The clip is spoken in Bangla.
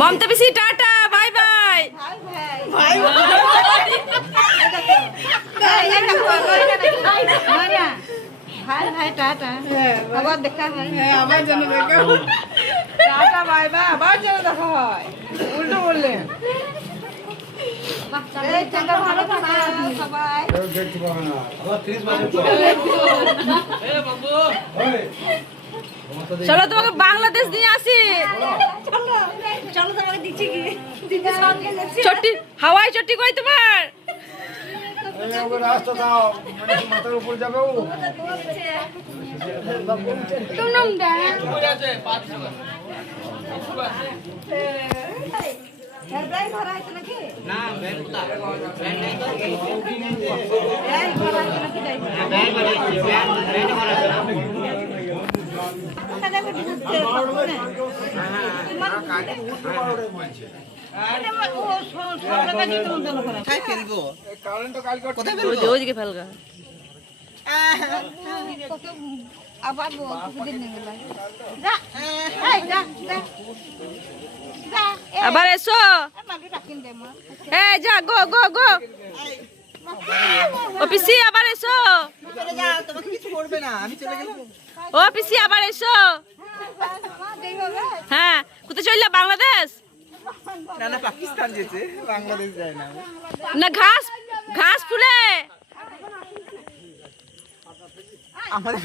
মমতা পিসি টাটা বাই বাই। ভাই ভাই টাটা, আবার দেখা হয়। হ্যাঁ আবার যেন দেখা হয়। টাটা বাই বাই, আবার যেন দেখা হয়। উল্টো বললেন। এই টাকা ভালো থাকো সবাই। চলো তোমাকে বাংলাদেশ দিয়ে আসি। চলো তোমাকে দিচ্ছি কি চট্টি হাওয়াই চট্টি কই তোমার? রাস্তা দাও, মাথার উপর যাবে ও। ধরা হয়েছে নাকি? ওইদিকে ফেলগা। আবার কিছুদিন নেই যা, এই যা যা যা, আবার এসো। মাটি রাখিন দে মা। এই যা গো গো গো। ও পিসি আবার এসো। চলে যাও, তোমাকে কিছু করবে না, আমি চলে গেলাম। ও পিসি আবার এসো। হ্যাঁ কোথায় চললা? বাংলাদেশ না না, পাকিস্তান যেতে, বাংলাদেশ যায় না। না ঘাস ঘাস ফুলে আমাদের